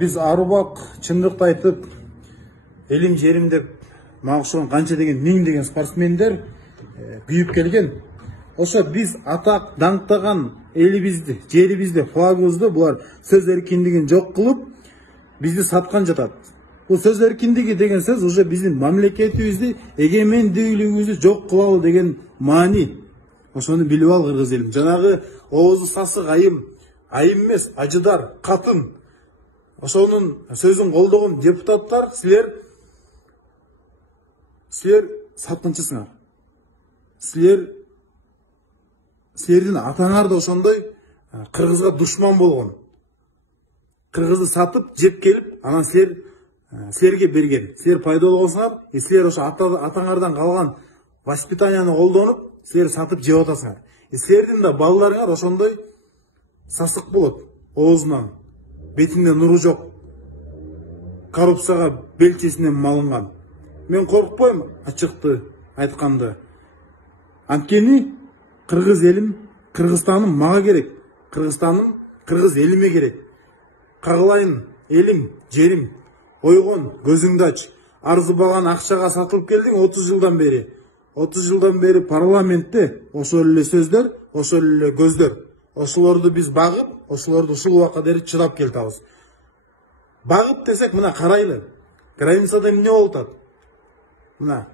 Biz арубак чындыкты айтып, элим жерим деп мага канча деген миң деген спортсмендер күйүп келген. Ошо биз атак даңктаган элибизди, жерибизди, флагыбызды булар сөз эркиндигин жок кылып, бизди саткан жатат. Бул сөз эркиндиги деген сөз уже биздин мамлекетибизди, эгемендүүлүгүбүздү жок кылалы деген маани. Ошону билип ал кыргыз элим. Жанагы оозу сасык айым эмес, ажыдар, катын. Ошонун сөзүн колдогон депутаттар, силер саткынчысыңар. Силердин атаңар да ошондой кыргызга душман болгон. Кыргызды сатып, жеп келип, анан силерге берген. Силер пайдалангансыңар, силер ошо атаңардан калган воспитанияны колдонуп, силер сатып жеп атасыңар. Силердин да балдарыңар ошондой сасык болот оозунан. Бетинде нуру жок. Коррупцияга белчесинен малынган. Мен коркпойм ачыкты айтканды. Анткени кыргыз элим, Кыргызстаным мага керек. Кыргызстаным кыргыз элиме керек. Кагылайын элим, жерим. Ойгон, көзүңдү ач. Арзыбаган акчага сатылып келдиң 30 жылдан бери. 30 жылдан бери парламентте ошол эле сөздөр, ошол эле көздөр. Ошолорду биз багып, ошолорду ушул убакка дейин чыдап келтабыз. Багып десек, мына карайлы. Границада эмне болуп атат? Мына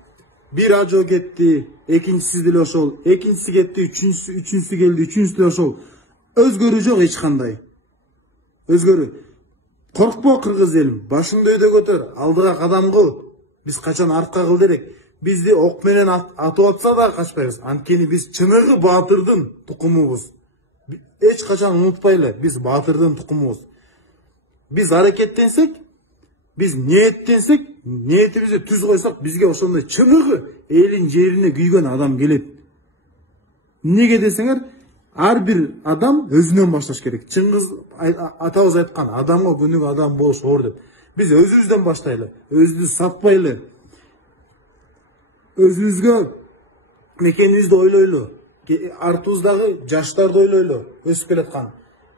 бир ажо кетти, экинчиси деле ошол, экинчиси кетти, үчүнчүсү келди, үчүнчүсү деле ошол. Өзгөрүү жок эч кандай. Өзгөрүү. Коркпо кыргыз элим, башыңды өйдө көтөр, алдыга кадам кыл. Биз качан артка кыл дерек. Бизди ок менен атып атса да качпайбыз. Анткени биз чыныгы баатырдын тукумубуз. Эч качан унутпайлы, биз баатырдын тукумубуз. Биз аракеттенсек, биз ниеттенсек, ниетибизди түз койсок, бизге ошондой чыныгы элин жерине күйгөн адам келет. Неге десеңер, ар бир адам өзүнөн башташ керек. Чыңгыз атабыз айткан, адамга күнүгө адам болуш оор деп. Биз өзүбүздөн баштайлы, өзүбүздү сатпайлы. Өзүбүзгө мекенибизди ойлойлу. Артыбыздагы жаштарды ойлойлу, өсүп келаткан.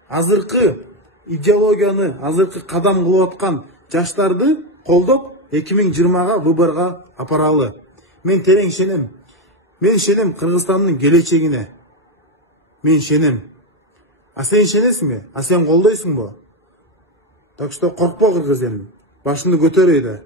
Азыркы идеологияны, азыркы кадам кылып аткан жаштарды колдоп 2020-га выборго апаралы. Мен терең ишенем. Мен ишенем Кыргызстандын келечегине. Мен ишенем. А сен ишенесиңби? А сен колдойсуңбу? Так что коркпо кыргыз элим. Башыңды көтөр өйдө.